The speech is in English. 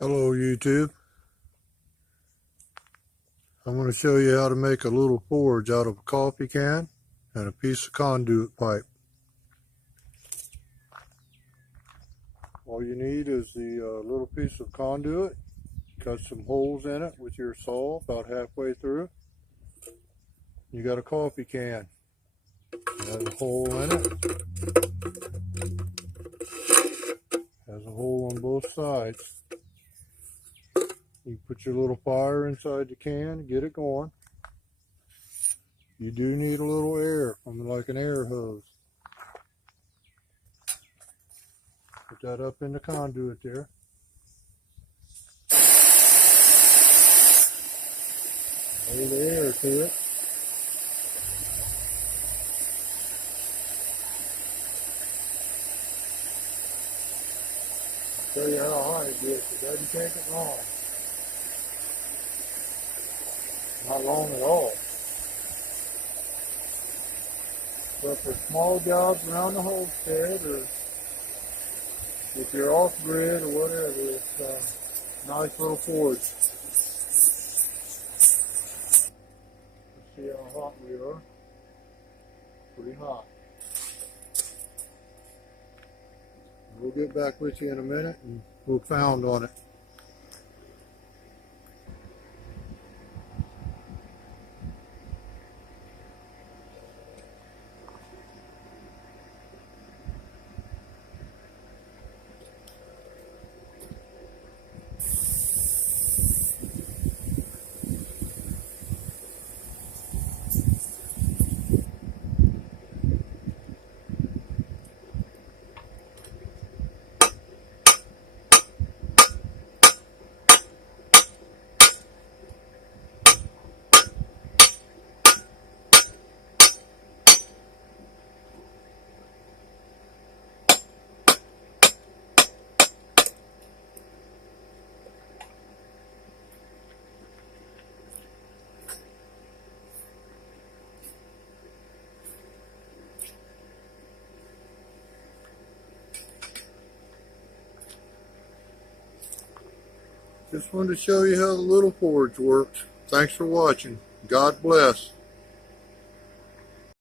Hello YouTube. I'm going to show you how to make a little forge out of a coffee can and a piece of conduit pipe. All you need is the little piece of conduit. Cut some holes in it with your saw about halfway through. You got a coffee can. It has a hole in it. Has a hole on both sides. You put your little fire inside the can and get it going. You do need a little air, like an air hose. Put that up in the conduit there. Lay the air to it. Show you how hot it gets. It doesn't take it long. Not long at all. But for small jobs around the homestead, or if you're off grid or whatever, it's a nice little forge. Let's see how hot we are. Pretty hot. We'll get back with you in a minute and we'll pound on it. Just wanted to show you how the little forge works. Thanks for watching. God bless.